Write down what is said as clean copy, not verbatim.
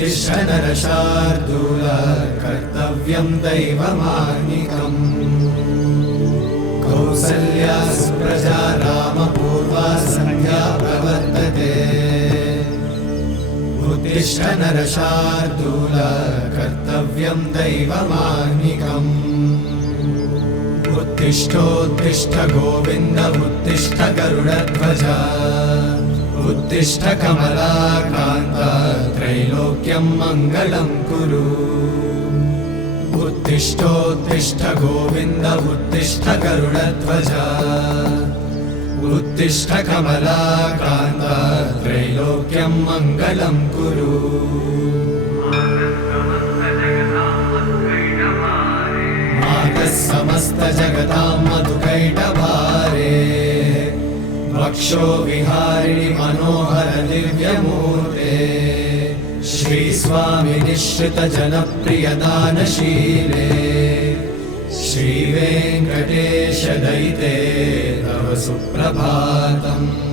उत्तिष्ठ नरशार्दूल कर्तव्यं दैवमाह्निकम् कौसल्या सुप्रजा रामपूर्वा सन्ध्या प्रवर्तते उत्तिष्ठ नरशार्दूल कर्तव्यं दैवमाह्निकम् उत्तिष्ठोत्तिष्ठ गोविन्द उत्तिष्ठ गरुडध्वज उत्तिष्ठ कमलाकान्त त्रैलोक्यं मङ्गलं कुरु उत्तिष्ठोत्तिष्ठ गोविन्द उत्तिष्ठ गरुडध्वज उत्तिष्ठ कमलाकान्त त्रैलोक्यं मङ्गलं कुरु मातः समस्त जगतां मधुकैटभारे वक्षो विहारिणि मनोहर दिव्यमूर्ते श्रीस्वामि निश्रित जनप्रिय दानशीले श्रीवेङ्कटेश दयिते तव सुप्रभातम्।